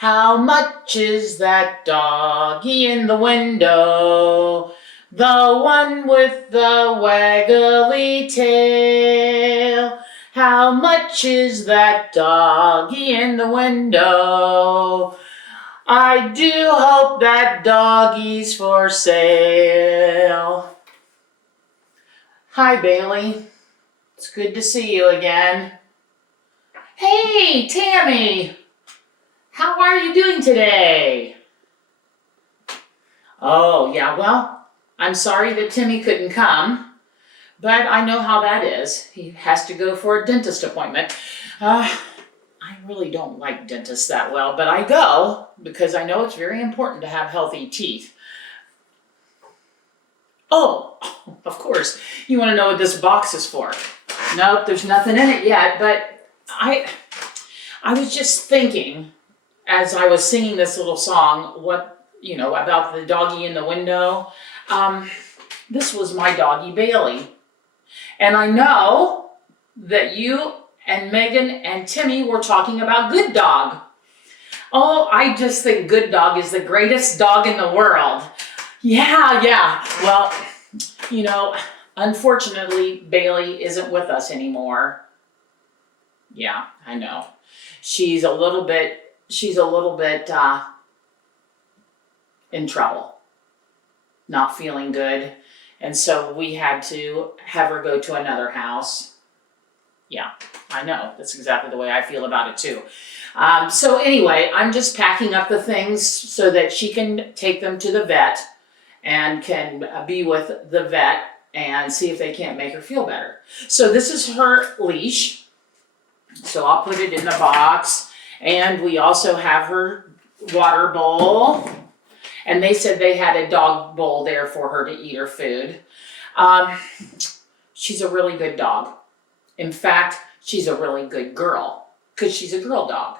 How much is that doggy in the window? The one with the waggly tail. How much is that doggy in the window? I do hope that doggy's for sale. Hi, Bailey. It's good to see you again. Hey, Tammy. How are you doing today? Oh, yeah, well, I'm sorry that Timmy couldn't come, but I know how that is. He has to go for a dentist appointment. I really don't like dentists that well, but I go because I know it's very important to have healthy teeth. Oh, of course, you want to know what this box is for. Nope, there's nothing in it yet, but I was just thinking, as I was singing this little song, about the doggy in the window. This was my doggy Bailey. And I know that you and Megan and Timmy were talking about Good Dog. Oh, I just think Good Dog is the greatest dog in the world. Yeah. Well, unfortunately, Bailey isn't with us anymore. Yeah, I know. She's a little bit in trouble, not feeling good, and so we had to have her go to another house. Yeah, I know, that's exactly the way I feel about it too. So anyway, I'm just packing up the things so that she can take them to the vet and can be with the vet and see if they can't make her feel better. So this is her leash, so I'll put it in the box. And we also have her water bowl. And they said they had a dog bowl there for her to eat her food. She's a really good dog. In fact, she's a really good girl because she's a girl dog.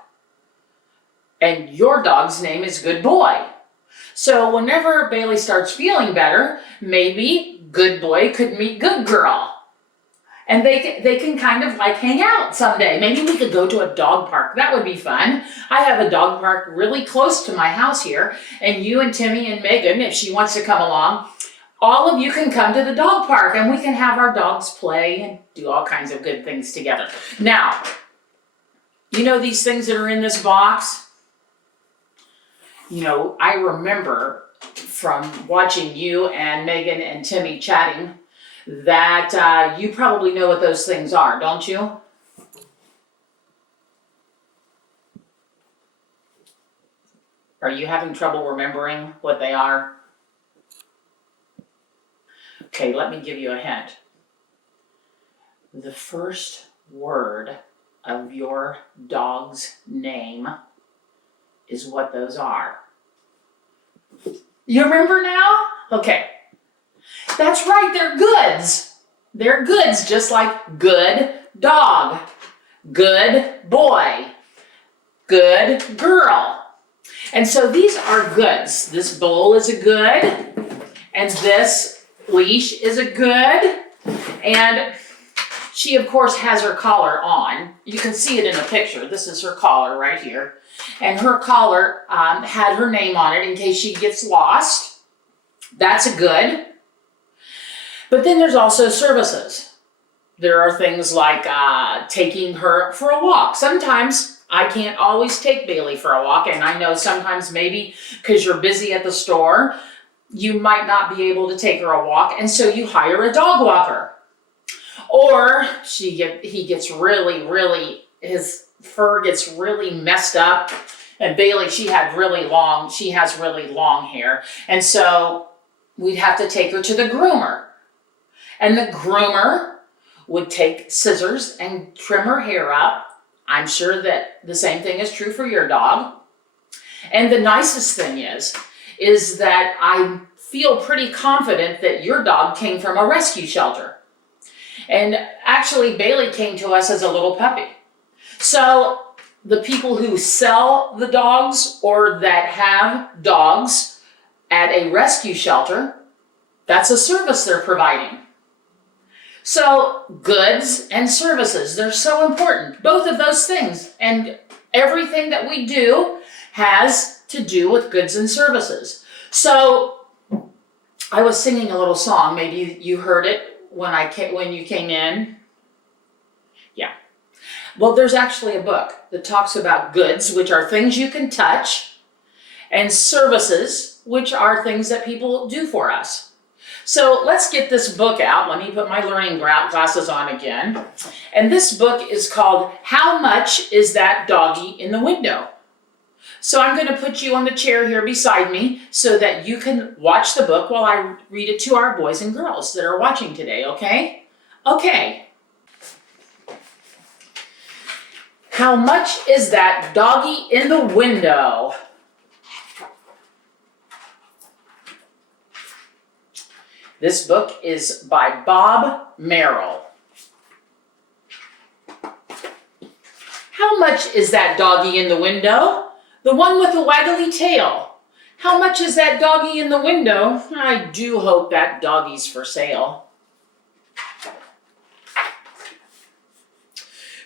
And your dog's name is Good Boy. So whenever Bailey starts feeling better, maybe Good Boy could meet Good Girl. And they can kind of like hang out someday. Maybe we could go to a dog park. That would be fun. I have a dog park really close to my house here. And you and Timmy and Megan, if she wants to come along, all of you can come to the dog park and we can have our dogs play and do all kinds of good things together. Now, these things that are in this box? I remember from watching you and Megan and Timmy chatting that you probably know what those things are, don't you? Are you having trouble remembering what they are? Okay, let me give you a hint. The first word of your dog's name is what those are. You remember now? Okay. That's right, they're goods. They're goods, just like good dog, good boy, good girl. And so these are goods. This bowl is a good, and this leash is a good, and she, of course, has her collar on. You can see it in the picture. This is her collar right here. And her collar had her name on it in case she gets lost. That's a good. But then there's also services. There are things like taking her for a walk. Sometimes I can't always take Bailey for a walk, and I know sometimes maybe because you're busy at the store, you might not be able to take her a walk, and so you hire a dog walker. Or he gets his fur gets really messed up, and Bailey, she has really long hair, and so we'd have to take her to the groomer. And the groomer would take scissors and trim her hair up. I'm sure that the same thing is true for your dog. And the nicest thing is that I feel pretty confident that your dog came from a rescue shelter. And actually, Bailey came to us as a little puppy. So the people who sell the dogs or that have dogs at a rescue shelter, that's a service they're providing. So goods and services, they're so important, both of those things. And Everything that we do has to do with goods and services. So I was singing a little song. Maybe you heard it when you came in. Yeah. Well, there's actually a book that talks about goods, which are things you can touch, and services, which are things that people do for us. So let's get this book out. Let me put my learning glasses on again. And this book is called How Much Is That Doggy in the Window? So I'm going to put you on the chair here beside me so that you can watch the book while I read it to our boys and girls that are watching today, okay? Okay. How much is that doggy in the window? This book is by Bob Merrill. How much is that doggy in the window? The one with the waggly tail. How much is that doggy in the window? I do hope that doggy's for sale.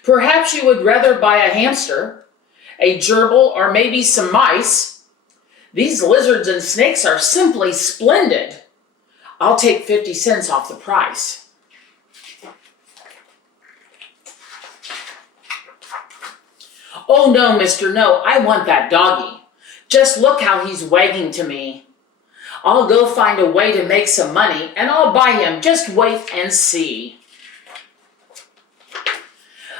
Perhaps you would rather buy a hamster, a gerbil, or maybe some mice. These lizards and snakes are simply splendid. I'll take 50 cents off the price. Oh no, mister, no, I want that doggy. Just look how he's wagging to me. I'll go find a way to make some money and I'll buy him. Just wait and see.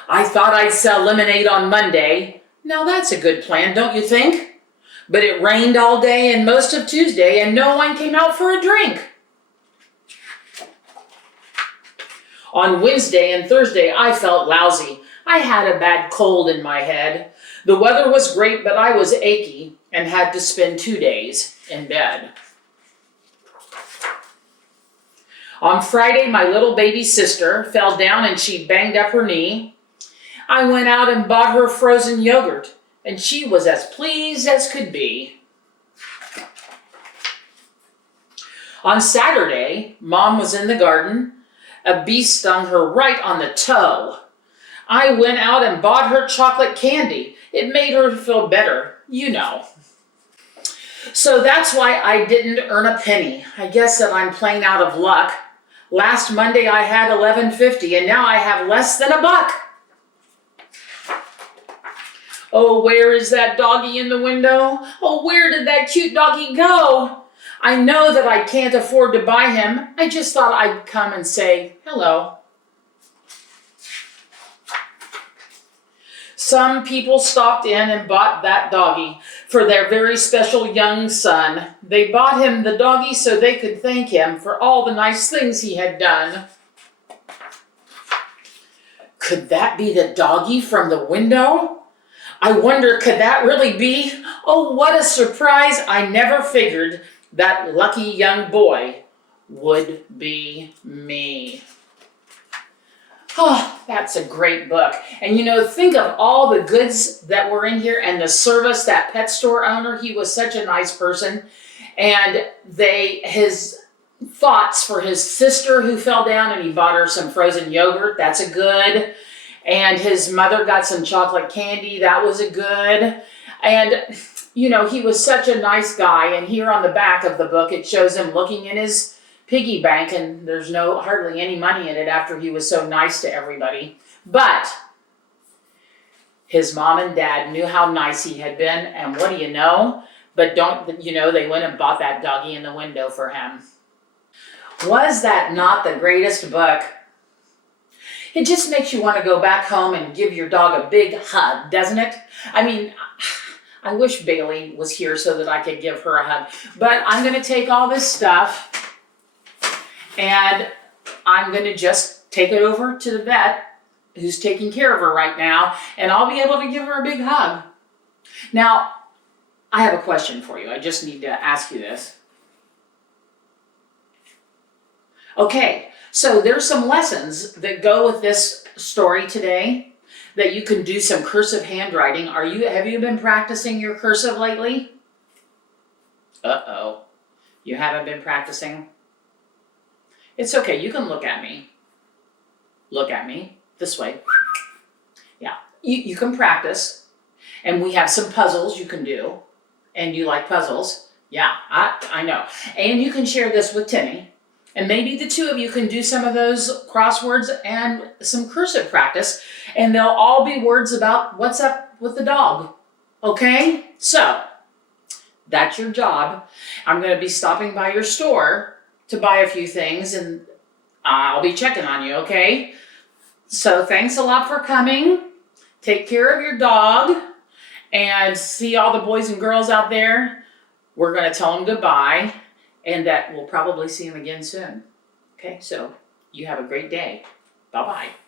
I thought I'd sell lemonade on Monday. Now that's a good plan, don't you think? But it rained all day and most of Tuesday and no one came out for a drink. On Wednesday and Thursday, I felt lousy. I had a bad cold in my head. The weather was great, but I was achy and had to spend 2 days in bed. On Friday, my little baby sister fell down and she banged up her knee. I went out and bought her frozen yogurt, and she was as pleased as could be. On Saturday, Mom was in the garden. A bee stung her right on the toe. I went out and bought her chocolate candy. It made her feel better, you know. So that's why I didn't earn a penny. I guess that I'm playing out of luck. Last Monday I had $11.50 and now I have less than $1. Oh, where is that doggy in the window? Oh, where did that cute doggy go? I know that I can't afford to buy him. I just thought I'd come and say hello. Some people stopped in and bought that doggy for their very special young son. They bought him the doggy so they could thank him for all the nice things he had done. Could that be the doggy from the window? I wonder, could that really be? Oh, what a surprise. I never figured that lucky young boy would be me. Oh, that's a great book. And you know, think of all the goods that were in here and the service, that pet store owner, he was such a nice person. And his thoughts for his sister who fell down and he bought her some frozen yogurt, that's a good. And his mother got some chocolate candy, that was a good. And you know, he was such a nice guy, and here on the back of the book, it shows him looking in his piggy bank, and there's hardly any money in it after he was so nice to everybody. But his mom and dad knew how nice he had been, and what do you know? But they went and bought that doggy in the window for him. Was that not the greatest book? It just makes you want to go back home and give your dog a big hug, doesn't it? I mean, I wish Bailey was here so that I could give her a hug. But I'm going to take all this stuff and I'm going to just take it over to the vet who's taking care of her right now, and I'll be able to give her a big hug. Now, I have a question for you. I just need to ask you this. Okay, so there's some lessons that go with this story today that you can do some cursive handwriting. Have you been practicing your cursive lately? Uh-oh. You haven't been practicing? It's okay, you can look at me. Look at me, this way. Yeah, you can practice. And we have some puzzles you can do. And you like puzzles. Yeah, I know. And you can share this with Timmy. And maybe the two of you can do some of those crosswords and some cursive practice. And they'll all be words about what's up with the dog. Okay? So, that's your job. I'm going to be stopping by your store to buy a few things. And I'll be checking on you, okay? So, thanks a lot for coming. Take care of your dog. And see all the boys and girls out there. We're going to tell them goodbye. And that we'll probably see them again soon. Okay, so you have a great day. Bye-bye.